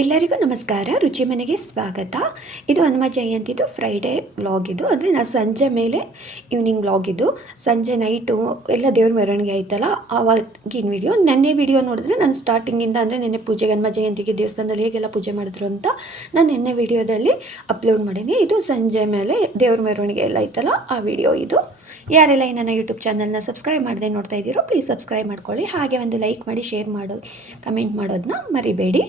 ಎಲ್ಲರಿಗೂ ನಮಸ್ಕಾರ. ರುಚಿ ಮನೆಗೆ ಸ್ವಾಗತ. ಇದು ಹನುಮ ಜಯಂತಿದು ಫ್ರೈಡೇ ವ್ಲಾಗ್ ಇದು. ಅಂದರೆ ನಾನು ಸಂಜೆ ಮೇಲೆ ಈವ್ನಿಂಗ್ ವ್ಲಾಗ್ ಇದು. ಸಂಜೆ ನೈಟು ಎಲ್ಲ ದೇವ್ರ ಮೆರವಣಿಗೆ ಆಯ್ತಲ್ಲ ಆವಾಗಿನ ವಿಡಿಯೋ ನೆನ್ನೆ ವಿಡಿಯೋ ನೋಡಿದ್ರೆ ನಾನು ಸ್ಟಾರ್ಟಿಂಗಿಂದ ಅಂದರೆ ನೆನ್ನೆ ಪೂಜೆಗೆ ಹನುಮ ಜಯಂತಿಗೆ ದೇವಸ್ಥಾನದಲ್ಲಿ ಹೇಗೆಲ್ಲ ಪೂಜೆ ಮಾಡಿದ್ರು ಅಂತ ನಾನು ನೆನ್ನೆ ವಿಡಿಯೋದಲ್ಲಿ ಅಪ್ಲೋಡ್ ಮಾಡೀನಿ. ಇದು ಸಂಜೆ ಮೇಲೆ ದೇವ್ರ ಮೆರವಣಿಗೆ ಎಲ್ಲ ಆಯ್ತಲ್ಲ ಆ ವಿಡಿಯೋ ಇದು. ಯಾರೆಲ್ಲ ಈ ನನ್ನ ಯೂಟ್ಯೂಬ್ ಚಾನಲ್ನ ಸಬ್ಸ್ಕ್ರೈಬ್ ಮಾಡದೆ ನೋಡ್ತಾ ಇದ್ದೀರೋ ಪ್ಲೀಸ್ ಸಬ್ಸ್ಕ್ರೈಬ್ ಮಾಡ್ಕೊಳ್ಳಿ. ಹಾಗೆ ಒಂದು ಲೈಕ್ ಮಾಡಿ ಶೇರ್ ಮಾಡೋ ಕಮೆಂಟ್ ಮಾಡೋದನ್ನ ಮರಿಬೇಡಿ.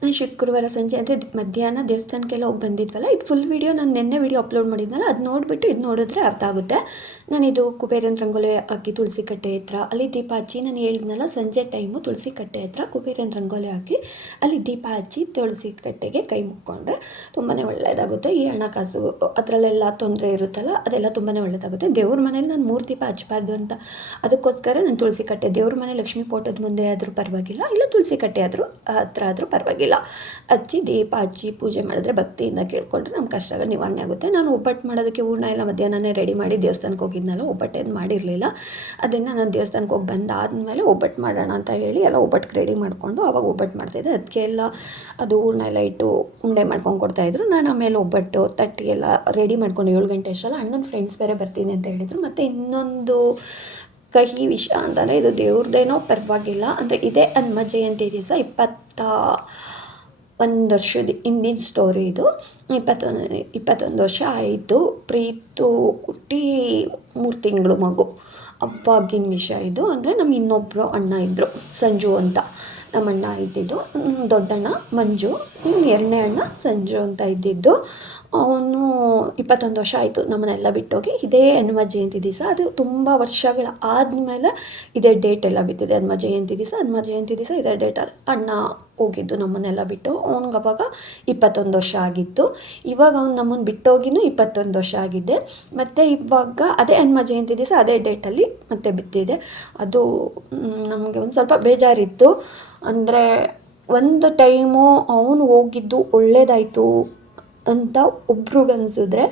ನಾನು ಶುಕ್ರವಾರ ಸಂಜೆ, ಅಂದರೆ ಮಧ್ಯಾಹ್ನ ದೇವಸ್ಥಾನಕ್ಕೆಲ್ಲ ಹೋಗಿ ಬಂದಿದ್ವಲ್ಲ, ಇದು ಫುಲ್ ವೀಡಿಯೋ ನಾನು ನಿನ್ನೆ ವೀಡಿಯೋ ಅಪ್ಲೋಡ್ ಮಾಡಿದ್ನಲ್ಲ, ಅದು ನೋಡಿಬಿಟ್ಟು ಇದು ನೋಡಿದ್ರೆ ಅರ್ಥ ಆಗುತ್ತೆ. ನಾನಿದು ಕುಬೇರನ್ ರಂಗೋಲಿ ಹಾಕಿ ತುಳಸಿ ಕಟ್ಟೆ ಹತ್ರ, ಅಲ್ಲಿ ದೀಪ ಹಚ್ಚಿ ನಾನು ಹೇಳಿದ್ನಲ್ಲ, ಸಂಜೆ ಟೈಮು ತುಳಸಿ ಕಟ್ಟೆ ಹತ್ರ ಕುಬೇರನ್ ರಂಗೋಲಿ ಹಾಕಿ, ಅಲ್ಲಿ ದೀಪ ಹಚ್ಚಿ ತುಳಸಿ ಕಟ್ಟೆಗೆ ಕೈ ಮುಕ್ಕೊಂಡ್ರೆ ತುಂಬಾ ಒಳ್ಳೆಯದಾಗುತ್ತೆ ಈ ಹಣಕಾಸು ಅದರಲ್ಲೆಲ್ಲ ತೊಂದರೆ ಇರುತ್ತಲ್ಲ, ಅದೆಲ್ಲ ತುಂಬಾ ಒಳ್ಳೆಯದಾಗುತ್ತೆ ದೇವ್ರ ಮನೇಲಿ ನಾನು ಮೂರು ದೀಪ ಹಚ್ಚಬಾರ್ದು ಅಂತ, ಅದಕ್ಕೋಸ್ಕರ ನಾನು ತುಳಸಿ ಕಟ್ಟೆ ದೇವ್ರ ಮನೆ ಲಕ್ಷ್ಮೀ ಫೋಟೋದ ಮುಂದೆ ಆದರೂ ಪರವಾಗಿಲ್ಲ, ಇಲ್ಲ ತುಳಸಿ ಕಟ್ಟೆ ಆದರೂ, ಹತ್ರ ಆದರೂ ಪರವಾಗಿಲ್ಲ. ಹಚ್ಚಿ ದೀಪ ಹಚ್ಚಿ ಪೂಜೆ ಮಾಡಿದ್ರೆ ಭಕ್ತಿಯಿಂದ ಕೇಳ್ಕೊಂಡ್ರೆ ನಮ್ಮ ಕಷ್ಟಗಳು ನಿವಾರಣೆ ಆಗುತ್ತೆ. ನಾನು ಒಬ್ಬಟ್ಟು ಮಾಡೋದಕ್ಕೆ ಹೂರ್ಣ ಎಲ್ಲ ಮಧ್ಯಾಹ್ನನೇ ರೆಡಿ ಮಾಡಿ ದೇವಸ್ಥಾನಕ್ಕೆ ಹೋಗಿದ್ನಲ್ಲ ಒಬ್ಬಟ್ಟೇನು ಮಾಡಿರಲಿಲ್ಲ. ಅದನ್ನು ನಾನು ದೇವಸ್ಥಾನಕ್ಕೆ ಹೋಗಿ ಬಂದಾದಮೇಲೆ ಒಬ್ಬಟ್ಟು ಮಾಡೋಣ ಅಂತ ಹೇಳಿ ಎಲ್ಲ ಒಬ್ಬಟ್ಟು ರೆಡಿ ಮಾಡಿಕೊಂಡು ಅವಾಗ ಒಬ್ಬಟ್ಟು ಮಾಡ್ತಾಯಿದ್ದೆ ಅದಕ್ಕೆ ಎಲ್ಲ ಅದು ಹೂರ್ಣ ಎಲ್ಲ ಇಟ್ಟು ಉಂಡೆ ಮಾಡ್ಕೊಂಡು ಕೊಡ್ತಾಯಿದ್ರು ನಾನು ಆಮೇಲೆ ಒಬ್ಬಟ್ಟು ತಟ್ಟಿ ಎಲ್ಲ ರೆಡಿ ಮಾಡ್ಕೊಂಡು ಏಳು ಗಂಟೆ ಅಷ್ಟಲ್ಲ ಅಣ್ಣನ ಫ್ರೆಂಡ್ಸ್ ಬೇರೆ ಬರ್ತೀನಿ ಅಂತ ಹೇಳಿದರು. ಮತ್ತು ಇನ್ನೊಂದು ಕಹಿ ವಿಷಯ ಅಂತಂದರೆ ಇದು ದೇವ್ರದ್ದೇನೋ ಪರವಾಗಿಲ್ಲ. ಅಂದರೆ ಇದೇ ಹನುಮ ಜಯಂತಿ ದಿವಸ ಇಪ್ಪತ್ತ ಒಂದು ವರ್ಷದ ಹಿಂದಿನ ಸ್ಟೋರಿ ಇದು. ಇಪ್ಪತ್ತೊಂದು ಇಪ್ಪತ್ತೊಂದು ವರ್ಷ ಆಯಿತು. ಪ್ರೀತು ಹುಟ್ಟಿ ಮೂರು ತಿಂಗಳು ಮಗು. ಅವಾಗಿನ ವಿಷಯ ಇದು. ಅಂದರೆ ನಮ್ಮ ಇನ್ನೊಬ್ಬರು ಅಣ್ಣ ಇದ್ದರು ಸಂಜು ಅಂತ. ನಮ್ಮ ಅಣ್ಣ ಇದ್ದಿದ್ದು ದೊಡ್ಡಣ್ಣ, ಮಂಜು ಎರಡನೇ ಅಣ್ಣ, ಸಂಜು ಅಂತ ಇದ್ದಿದ್ದು. ಅವನು ಇಪ್ಪತ್ತೊಂದು ವರ್ಷ ಆಯಿತು ನಮ್ಮನ್ನೆಲ್ಲ ಬಿಟ್ಟೋಗಿ. ಇದೇ ಹನುಮ ಜಯಂತಿ ದಿವಸ. ಅದು ತುಂಬ ವರ್ಷಗಳ ಆದಮೇಲೆ ಇದೇ ಡೇಟ್ ಎಲ್ಲ ಬಿದ್ದಿದೆ. ಹನುಮ ಜಯಂತಿ ದಿವಸ, ಹನುಮ ಜಯಂತಿ ದಿವಸ ಇದೇ ಡೇಟಲ್ಲಿ ಅಣ್ಣ ಹೋಗಿದ್ದು ನಮ್ಮನ್ನೆಲ್ಲ ಬಿಟ್ಟು. ಅವ್ನಿಗೆ ಅವಾಗ ಇಪ್ಪತ್ತೊಂದು ವರ್ಷ ಆಗಿತ್ತು. ಇವಾಗ ಅವ್ನು ನಮ್ಮನ್ನು ಬಿಟ್ಟೋಗಿನೂ ಇಪ್ಪತ್ತೊಂದು ವರ್ಷ ಆಗಿದೆ. ಮತ್ತು ಇವಾಗ ಅದೇ ಹನುಮ ಜಯಂತಿ ದಿವಸ ಅದೇ ಡೇಟಲ್ಲಿ ಮತ್ತೆ ಬಿದ್ದಿದೆ. ಅದು ನಮಗೆ ಒಂದು ಸ್ವಲ್ಪ ಬೇಜಾರಿತ್ತು. ಅಂದರೆ ಒಂದು ಟೈಮು ಅವನು ಹೋಗಿದ್ದು ಒಳ್ಳೇದಾಯಿತು. ಅಂತ ಒಬ್ರಿಗನ್ಸಿದ್ರೆ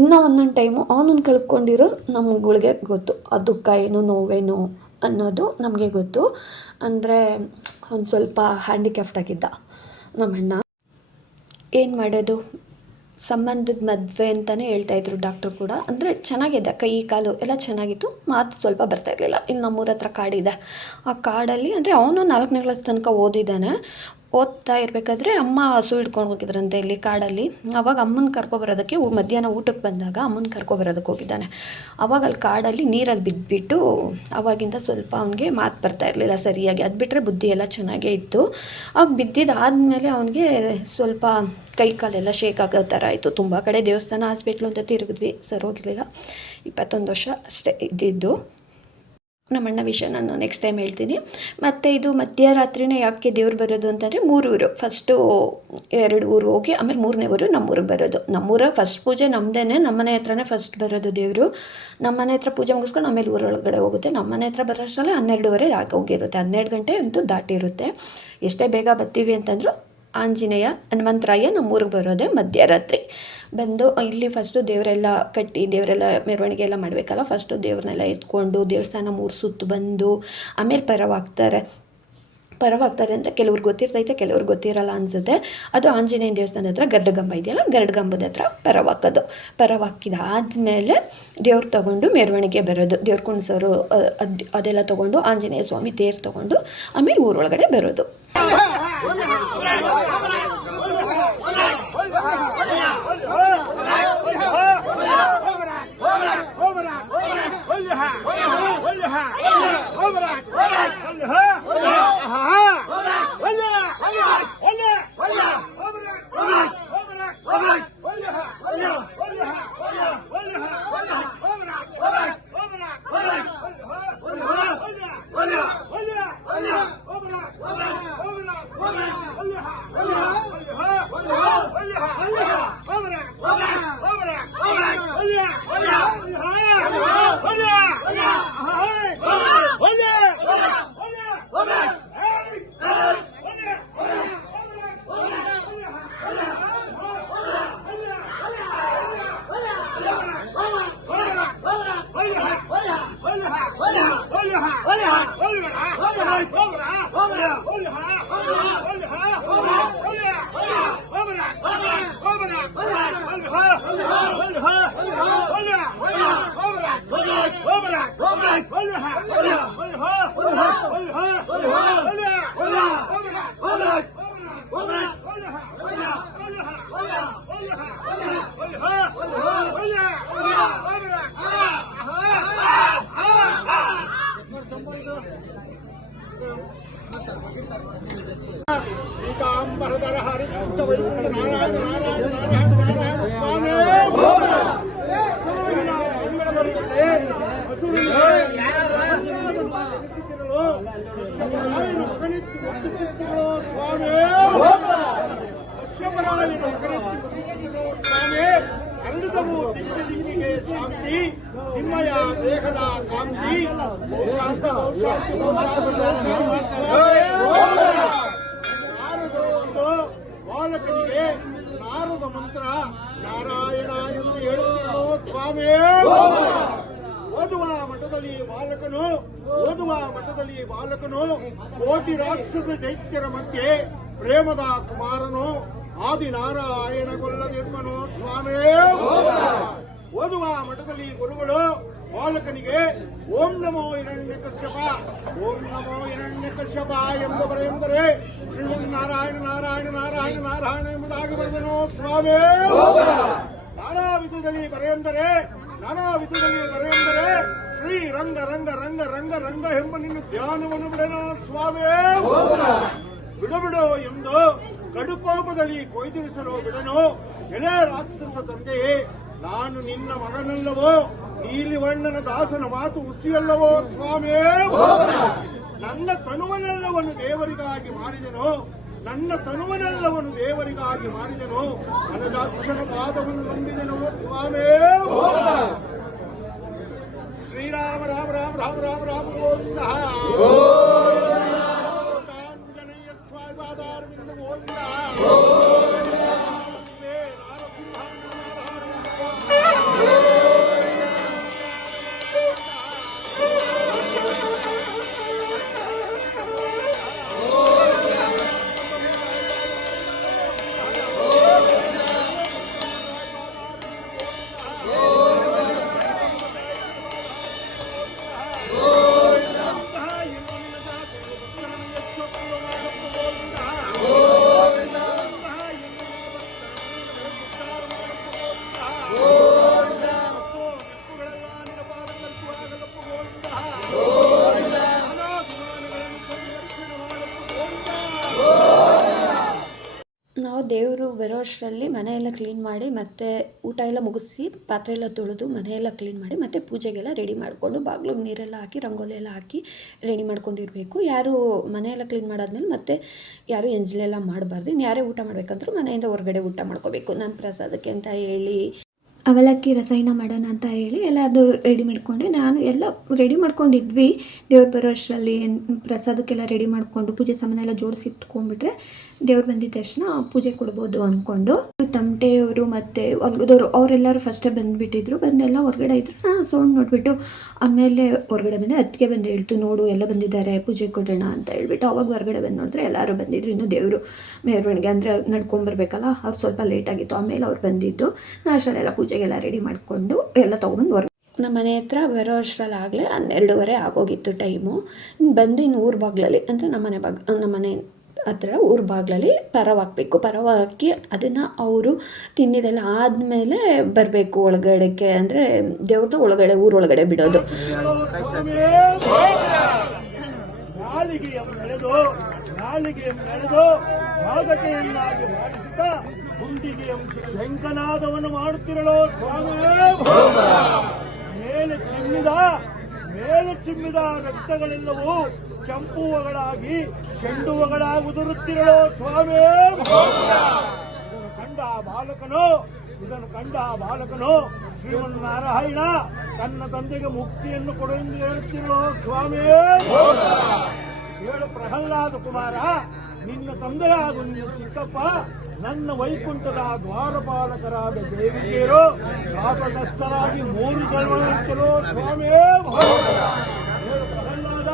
ಇನ್ನೂ ಒಂದೊಂದು ಟೈಮು ಅವನನ್ನು ಕಳ್ಕೊಂಡಿರೋ ನಮ್ಗಳಿಗೆ ಗೊತ್ತು. ದುಃಖ ಏನು, ನೋವೇನು ಅನ್ನೋದು ನಮಗೆ ಗೊತ್ತು. ಅಂದರೆ ಒಂದು ಸ್ವಲ್ಪ ಹ್ಯಾಂಡಿಕ್ಯಾಫ್ಟ್ ಆಗಿದ್ದ ನಮ್ಮಣ್ಣ ಏನು ಮಾಡೋದು? ಸಂಬಂಧದ ಮದುವೆ ಅಂತಲೇ ಹೇಳ್ತಾಯಿದ್ರು ಡಾಕ್ಟ್ರು ಕೂಡ. ಅಂದರೆ ಚೆನ್ನಾಗಿದೆ ಕೈ, ಕಾಲು ಎಲ್ಲ ಚೆನ್ನಾಗಿತ್ತು. ಮಾತು ಸ್ವಲ್ಪ ಬರ್ತಾ ಇರಲಿಲ್ಲ. ಇಲ್ಲಿ ನಮ್ಮೂರ ಹತ್ರ ಕಾಡಿದೆ ಆ ಕಾಡಲ್ಲಿ ಅಂದರೆ ಅವನು ನಾಲ್ಕನೇ ಕ್ಲಾಸ್ ತನಕ ಓದಿದ್ದಾನೆ ಓದ್ತಾ ಇರಬೇಕಾದ್ರೆ ಅಮ್ಮ ಹಸು ಹಿಡ್ಕೊಂಡು ಹೋಗಿದ್ರಂತೆ ಇಲ್ಲಿ ಕಾಡಲ್ಲಿ. ಅವಾಗ ಅಮ್ಮನ ಕರ್ಕೊಬರೋದಕ್ಕೆ ಮಧ್ಯಾಹ್ನ ಊಟಕ್ಕೆ ಬಂದಾಗ ಅಮ್ಮನ ಕರ್ಕೊಬರೋದಕ್ಕೆ ಹೋಗಿದ್ದಾನೆ. ಅವಾಗ ಅಲ್ಲಿ ಕಾಡಲ್ಲಿ ನೀರಲ್ಲಿ ಬಿದ್ದುಬಿಟ್ಟು ಅವಾಗಿಂದ ಸ್ವಲ್ಪ ಅವನಿಗೆ ಮಾತು ಬರ್ತಾ ಇರಲಿಲ್ಲ ಸರಿಯಾಗಿ. ಅದು ಬಿಟ್ಟರೆ ಬುದ್ಧಿ ಎಲ್ಲ ಚೆನ್ನಾಗೇ ಇತ್ತು. ಅವಾಗ ಬಿದ್ದಿದ್ದಾದಮೇಲೆ ಅವನಿಗೆ ಸ್ವಲ್ಪ ಕೈ ಕಾಲೆಲ್ಲ ಶೇಕ್ ಆಗೋ ಥರ ಆಯಿತು. ತುಂಬ ಕಡೆ ದೇವಸ್ಥಾನ ಹಾಸ್ಪಿಟ್ಲು ಅಂತ ತಿರುಗಿದ್ವಿ. ಸರ್ ಹೋಗಿರಲಿಲ್ಲ. ಇಪ್ಪತ್ತೊಂದು ವರ್ಷ ಅಷ್ಟೇ ಇದ್ದಿದ್ದು. ನಮ್ಮಣ್ಣ ವಿಷಯ ನಾನು ನೆಕ್ಸ್ಟ್ ಟೈಮ್ ಹೇಳ್ತೀನಿ. ಮತ್ತು ಇದು ಮಧ್ಯರಾತ್ರಿನೇ ಯಾಕೆ ದೇವ್ರು ಬರೋದು ಅಂತಂದರೆ ಮೂರು ಊರು. ಫಸ್ಟು ಎರಡು ಊರು ಹೋಗಿ ಆಮೇಲೆ ಮೂರನೇ ಊರು ನಮ್ಮೂರಿಗೆ ಬರೋದು. ನಮ್ಮೂರ ಫಸ್ಟ್ ಪೂಜೆ ನಮ್ಮದೇ ನಮ್ಮನೆ ಹತ್ರನೇ ಫಸ್ಟ್ ಬರೋದು ದೇವರು. ನಮ್ಮನೆ ಹತ್ರ ಪೂಜೆ ಮುಗಿಸ್ಕೊಂಡು ಆಮೇಲೆ ಊರೊಳಗಡೆ ಹೋಗುತ್ತೆ. ನಮ್ಮನೆ ಹತ್ರ ಬರೋಷ್ಟರಲ್ಲಿ ಹನ್ನೆರಡುವರೆ ಹೋಗಿರುತ್ತೆ. ಹನ್ನೆರಡು ಗಂಟೆ ಅಂತೂ ದಾಟಿರುತ್ತೆ. ಎಷ್ಟೇ ಬೇಗ ಬರ್ತೀವಿ ಅಂತಂದರೂ ಆಂಜನೇಯ ಹನುಮಂತರಾಯ ನಮ್ಮೂರಿಗೆ ಬರೋದೇ ಮಧ್ಯರಾತ್ರಿ ಬಂದು ಇಲ್ಲಿ ಫಸ್ಟು ದೇವರೆಲ್ಲ ಕಟ್ಟಿ, ದೇವರೆಲ್ಲ ಮೆರವಣಿಗೆ ಎಲ್ಲ ಮಾಡಬೇಕಲ್ಲ ಫಸ್ಟು ದೇವ್ರನ್ನೆಲ್ಲ ಎತ್ಕೊಂಡು ದೇವಸ್ಥಾನ ಮೂರು ಸುತ್ತು ಬಂದು, ಆಮೇಲೆ ಪರವಾಗ್ತಾರೆ. ಪರವಾಗ್ತಾರೆ ಅಂದರೆ ಕೆಲವ್ರಿಗೆ ಗೊತ್ತಿರ್ತೈತೆ, ಕೆಲವ್ರಿಗೆ ಗೊತ್ತಿರಲ್ಲ ಅನಿಸುತ್ತೆ. ಅದು ಆಂಜನೇಯ ದೇವಸ್ಥಾನದ ಹತ್ರ ಗರ್ಡಗಂಬ ಇದೆಯಲ್ಲ, ಗರ್ಡಗಂಬದ ಹತ್ರ ಪರವಾಕೋದು ಆದ್ಮೇಲೆ ದೇವ್ರು ತೊಗೊಂಡು ಮೆರವಣಿಗೆ ಬರೋದು. ದೇವ್ರ ಕುಣಿಸೋರು ಅದು, ಅದೆಲ್ಲ ತೊಗೊಂಡು ಆಂಜನೇಯ ಸ್ವಾಮಿ ತೇರು ತೊಗೊಂಡು ಆಮೇಲೆ ಊರೊಳಗಡೆ ಬರೋದು. శ్రీకాంబరధర హరి నారాయణ నారాయణ నారాయణ ಅರಳಿದವು ದಿಕ್ಕಿ ದಿಕ್ಕಿಗೆ ಶಾಂತಿ ನಿಮ್ಮಯ ದೇಹದ ಕಾಂತಿ ಶಾಂತಿ ಶಾಂತಿ ಶಾಂತಿ ಶಾಂತಿ ಸ್ವಾಮಿ ನಾರದ ಒಂದು ಬಾಲಕನಿಗೆ ನಾರದ ಮಂತ್ರ ನಾರಾಯಣ ಎಂದು ಹೇಳುತ್ತಿರೋ ಸ್ವಾಮಿ. ಮಠದಲ್ಲಿ ಬಾಲಕನು, ಓದುವ ಮಠದಲ್ಲಿ ಬಾಲಕನು, ಕೋಟಿ ರಾಕ್ಷಸ ದೈತ್ಯರ ಮಧ್ಯೆ ಪ್ರೇಮದ ಕುಮಾರನು ಆದಿ ನಾರಾಯಣಗೊಲ್ಲದೆಂಬನು ಸ್ವಾಮಿ, ಓದುವ ಮಠದಲ್ಲಿ ಗುರುಗಳು, ಬಾಲಕನಿಗೆ, ಓಂ ನಮೋ ಹಿರಣ್ಯ ಕಶ್ಯಪ ಓಂ ನಮೋ ಹಿರಣ್ಯ ಕಶ್ಯಪ ಎಂಬವರ ಎಂದರೆ ಶ್ರೀಮನ್ನಾರಾಯಣ, ನಾರಾಯಣ ನಾರಾಯಣ ನಾರಾಯಣ ಎಂಬುದಾಗಿ ಬರೆದನು ಸ್ವಾಮಿ, ನಾನಾ ವಿಧದಲ್ಲಿ ಬರೆಯೆಂದರೆ, ನಾನಾ ವಿಧದಲ್ಲಿ ಬರೆಯೆಂದರೆ ಶ್ರೀ ರಂಗ ರಂಗ ರಂಗ ರಂಗ ರಂಗ ಎಂಬ ನಿನ್ನ ಧ್ಯಾನವನ್ನು ಬಿಡೋಣ ಸ್ವಾಮಿ. ಬಿಡು ಬಿಡು ಎಂದು ಕಡುಕೋಪದಲ್ಲಿ ಕೊಯ್ದಿರಿಸಲು ಬಿಡನು ಎಳೆ ರಾಕ್ಷಸ ತಂದೆಯೇ ನಾನು ನಿನ್ನ ಮಗನಲ್ಲವೋ? ನೀಲಿವಣ್ಣನ ದಾಸನ ಮಾತು ಉಸಿಯಲ್ಲವೋ ಸ್ವಾಮಿ? ನನ್ನ ತನುವನೆಲ್ಲವನ್ನು ದೇವರಿಗಾಗಿ ಮಾಡಿದೆನು. ನನ್ನ ತನುವನೆಲ್ಲವನ್ನು ದೇವರಿಗಾಗಿ ಮಾಡಿದೆನು. ಅನದಾಕ್ಷನ ಪಾದವನ್ನು ನಂಬಿದೆನು ಸ್ವಾಮಿ. श्री राम राम राम राम राम राम बोल। ಅಷ್ಟರಲ್ಲಿ ಮನೆಯೆಲ್ಲ ಕ್ಲೀನ್ ಮಾಡಿ ಮತ್ತೆ ಊಟ ಎಲ್ಲ ಮುಗಿಸಿ ಪಾತ್ರೆ ಎಲ್ಲ ತೊಳೆದು ಮನೆಯೆಲ್ಲ ಕ್ಲೀನ್ ಮಾಡಿ ಮತ್ತೆ ಪೂಜೆಗೆಲ್ಲ ರೆಡಿ ಮಾಡಿಕೊಂಡು ಬಾಗ್ಲಿಗೆ ನೀರೆಲ್ಲ ಹಾಕಿ, ರಂಗೋಲಿ ಎಲ್ಲ ಹಾಕಿ ರೆಡಿ ಮಾಡ್ಕೊಂಡಿರಬೇಕು. ಯಾರು ಮನೆಯೆಲ್ಲ ಕ್ಲೀನ್ ಮಾಡಾದ್ಮೇಲೆ ಮತ್ತೆ ಯಾರು ಎಂಜಲೆಲ್ಲ ಮಾಡಬಾರ್ದು. ಇನ್ನು ಯಾರೇ ಊಟ ಮಾಡಬೇಕಂದ್ರೂ ಮನೆಯಿಂದ ಹೊರಗಡೆ ಊಟ ಮಾಡ್ಕೋಬೇಕು. ನಾನು ಪ್ರಸಾದಕ್ಕೆ ಅಂತ ಹೇಳಿ, ಅವಲಕ್ಕಿ ರಸಾಯನ ಮಾಡೋಣ ಅಂತ ಹೇಳಿ ಎಲ್ಲ ಅದು ರೆಡಿ ಮಾಡಿಕೊಂಡೆ. ನಾನು ಎಲ್ಲ ರೆಡಿ ಮಾಡ್ಕೊಂಡಿದ್ವಿ. ದೇವ್ರ ಬರೋ ಅಷ್ಟರಲ್ಲಿ ಪ್ರಸಾದಕ್ಕೆಲ್ಲ ರೆಡಿ ಮಾಡಿಕೊಂಡು ಪೂಜೆ ಸಾಮಾನೆಲ್ಲ ಜೋಡಿಸಿ ಇಟ್ಕೊಂಡ್ಬಿಟ್ರೆ ದೇವ್ರು ಬಂದಿದ್ದ ತಕ್ಷಣ ಪೂಜೆ ಕೊಡ್ಬೋದು ಅಂದ್ಕೊಂಡು ತಮಟೆಯವರು ಮತ್ತು ಹೊಲ್ಗದವರು ಅವರೆಲ್ಲರೂ ಫಸ್ಟೇ ಬಂದುಬಿಟ್ಟಿದ್ರು, ಬಂದೆಲ್ಲ ಹೊರಗಡೆ ಇದ್ರು. ನಾನು ಸೌಂಡ್ ನೋಡಿಬಿಟ್ಟು ಆಮೇಲೆ ಹೊರಗಡೆ ಬಂದೆ ಅದಕ್ಕೆ ಬಂದು ಹೇಳ್ತು, ನೋಡು, ಎಲ್ಲ ಬಂದಿದ್ದಾರೆ, ಪೂಜೆ ಕೊಡೋಣ ಅಂತ ಹೇಳ್ಬಿಟ್ಟು ಅವಾಗ ಹೊರಗಡೆ ಬಂದು ನೋಡಿದ್ರೆ ಎಲ್ಲರೂ ಬಂದಿದ್ರು. ಇನ್ನು ದೇವರು ಮೆರವಣಿಗೆ ಅಂದರೆ ನಡ್ಕೊಂಬರ್ಬೇಕಲ್ಲ ಅವ್ರು ಸ್ವಲ್ಪ ಲೇಟಾಗಿತ್ತು ಆಮೇಲೆ ಅವ್ರು ಬಂದಿದ್ದು. ನಾನು ಅಷ್ಟರಲ್ಲೆಲ್ಲ ಪೂಜೆಗೆಲ್ಲ ರೆಡಿ ಮಾಡಿಕೊಂಡು ಎಲ್ಲ ತೊಗೊಂಡು ಹೊರ ನಮ್ಮ ಮನೆ ಹತ್ರ ಬರೋ ಅಷ್ಟರಲ್ಲಾಗಲೇ ಹನ್ನೆರಡೂವರೆ ಆಗೋಗಿತ್ತು ಟೈಮು ಬಂದು ಇನ್ನು ಊರ ಬಾಗಿಲಲ್ಲಿ, ಅಂದರೆ ನಮ್ಮ ಮನೆ ಬಾಗ್, ನಮ್ಮ ಮನೆ ಹತ್ರ ಊರ ಬಾಗಿಲಲ್ಲಿ ಪರವಾಗಬೇಕು. ಪರವಾಗಿ ಅದನ್ನು ಅವರು ತಿಂದಿದ್ದೆಲ್ಲ ಆದಮೇಲೆ ಬರಬೇಕು ಒಳಗಡೆಗೆ ಅಂದರೆ ದೇವ್ರದ್ದು ಒಳಗಡೆ, ಊರೊಳಗಡೆ ಬಿಡೋದು. ಶಂಕನಾದವನ್ನು ಮಾಡುತ್ತಿರಲು ಸ್ವಾಮಿ? ಮೇಲೆ ಚಿಮ್ಮಿದ ಮೇಲೆ ಚಿಮ್ಮಿದ ರಕ್ತಗಳೆಲ್ಲವೂ, ಕೆಂಪುವಗಳಾಗಿ ಚೆಂಡುವಗಳಾಗಿ ಉದುರುತ್ತಿರೋ ಸ್ವಾಮಿ? ಇದನ್ನು ಕಂಡ ಬಾಲಕನು, ಇದನ್ನು ಕಂಡ ಆ ಬಾಲಕನು ಶ್ರೀಮನ್ನಾರಾಯಣ ತನ್ನ ತಂದೆಗೆ ಮುಕ್ತಿಯನ್ನು ಕೊಡು ಎಂದು ಹೇಳುತ್ತಿರೋ ಸ್ವಾಮಿ? ಹೇಳು ಪ್ರಹ್ಲಾದ ಕುಮಾರ, ನಿನ್ನ ತಂದೆಯಾದ ನಿನ್ನ ಚಿಕ್ಕಪ್ಪ, ನನ್ನ ವೈಕುಂಠದ ದ್ವಾರಪಾಲಕರಾದ ದೇವಿಗೆಯರು ಶಾಪಗ್ರಸ್ತರಾಗಿ ಮೂರು ಜನ್ಮ ಸ್ವಾಮಿ? ಹೇಳು ಪ್ರಹ್ಲಾದ.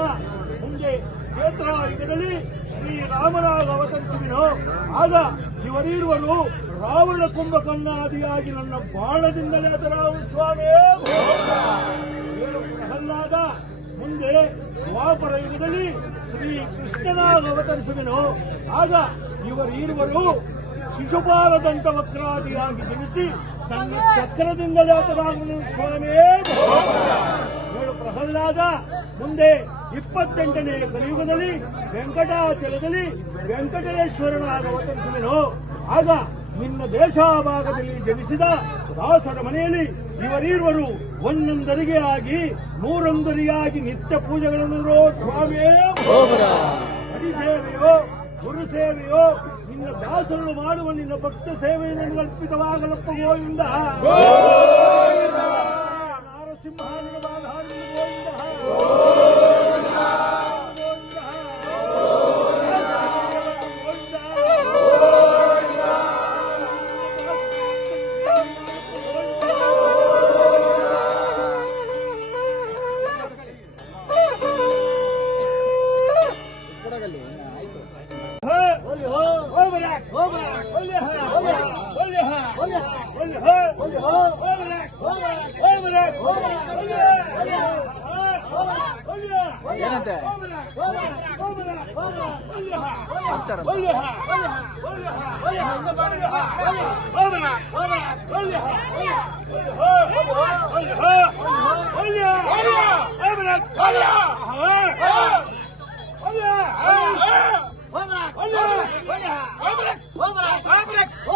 ಕ್ಷೇತ್ರದಲ್ಲಿ ಶ್ರೀರಾಮರಾಗ ಅವತರಿಸಿದೆಯೋ, ಆಗ ಇವರಿರುವರು ರಾವಣ ಕುಂಭಕರ್ಣಾದಿಯಾಗಿ ನನ್ನ ಬಾಣದಿಂದಲೇ ಅದರ ಸ್ವಾಮಿ. ಹೇಳು ಪ್ರಹ್ಲಾದ, ಮುಂದೆ ದ್ವಾಪರ ಯುಗದಲ್ಲಿ ಶ್ರೀ ಕೃಷ್ಣನಾಗ ಅವತರಿಸುವೆನು ಆಗ ಇವರಿರುವರು ಶಿಶುಪಾಲ ದಂತ ವಕ್ರಾದಿಯಾಗಿ ಜನಿಸಿ ತನ್ನ ಚಕ್ರದಿಂದಲೇ ಅದರ ಸ್ವಾಮಿಯೇ ಹೇಳು ಪ್ರಹ್ಲಾದ ಮುಂದೆ ಇಪ್ಪತ್ತೆಂಟನೇ ಕಲಿಯುಗದಲ್ಲಿ ವೆಂಕಟಾಚಲದಲ್ಲಿ ವೆಂಕಟೇಶ್ವರನಾಗ ಅವತರಿಸುವೆನು ಆಗ ನಿನ್ನ ದೇಶಭಾಗದಲ್ಲಿ ಜನಿಸಿದ ದಾಸರ ಮನೆಯಲ್ಲಿ ಇವರೀರ್ವರು ಒಂದೊಂದರಿಗೆ ಆಗಿ ನೂರೊಂದರಿಗಾಗಿ ನಿತ್ಯ ಪೂಜೆಗಳನ್ನು ಸ್ವಾಮಿಯೇ. ಹರಿಸೇವೆಯೋ ಗುರು ಸೇವೆಯೋ ನಿನ್ನ ದಾಸರು ಮಾಡುವ ನಿನ್ನ ಭಕ್ತ ಸೇವೆಯನ್ನು ಅರ್ಪಿತವಾಗಲಪ್ಪ ಗೋವಿಂದ. ನಾರಸಿಂಹ ಗೋವಿಂದ ಏನಂತೆ ಹೋಗ್ಬರ ಹೋಗ್ಬರ ಹೋಗ್ಬರ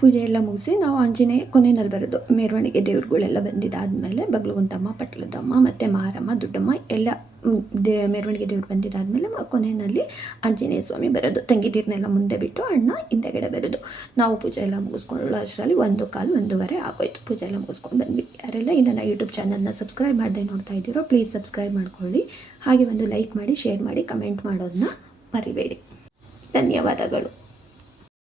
ಪೂಜೆ ಎಲ್ಲ ಮುಗಿಸಿ ನಾವು ಆಂಜನೇಯ ಕೊನೆಯಲ್ಲಿ ಬರೋದು ಮೆರವಣಿಗೆ ದೇವ್ರುಗಳೆಲ್ಲ ಬಂದಿದ್ದಾದಮೇಲೆ ಬಗ್ಲುಗುಂಟಮ್ಮ, ಪಟ್ಲದಮ್ಮ ಮತ್ತು ಮಾರಮ್ಮ, ದುಡ್ಡಮ್ಮ ಎಲ್ಲ ದೇ, ಮೆರವಣಿಗೆ ದೇವ್ರು ಬಂದಿದ್ದಾದಮೇಲೆ ಕೊನೆಯಲ್ಲಿ ಆಂಜನೇಯ ಸ್ವಾಮಿ ಬರೋದು. ತಂಗಿದೀರನ್ನೆಲ್ಲ ಮುಂದೆ ಬಿಟ್ಟು ಅಣ್ಣ ಹಿಂದೆಗಡೆ ಬರೋದು. ನಾವು ಪೂಜೆ ಎಲ್ಲ ಮುಗಿಸ್ಕೊಳ್ಳೋ ಅಷ್ಟರಲ್ಲಿ ಒಂದು ಕಾಲು ಒಂದೂವರೆ ಆಗೋಯ್ತು. ಪೂಜೆ ಎಲ್ಲ ಮುಗಿಸ್ಕೊಂಡು ಬಂದ್ವಿ. ಯಾರೆಲ್ಲ ಈ ನನ್ನ ಯೂಟ್ಯೂಬ್ ಚಾನಲ್ನ ಸಬ್ಸ್ಕ್ರೈಬ್ ಮಾಡದೆ ನೋಡ್ತಾ ಇದ್ದೀರೋ ಪ್ಲೀಸ್ ಸಬ್ಸ್ಕ್ರೈಬ್ ಮಾಡ್ಕೊಳ್ಳಿ. ಹಾಗೆ ಒಂದು ಲೈಕ್ ಮಾಡಿ, ಶೇರ್ ಮಾಡಿ, ಕಮೆಂಟ್ ಮಾಡೋದನ್ನ ಮರಿಬೇಡಿ. ಧನ್ಯವಾದಗಳು.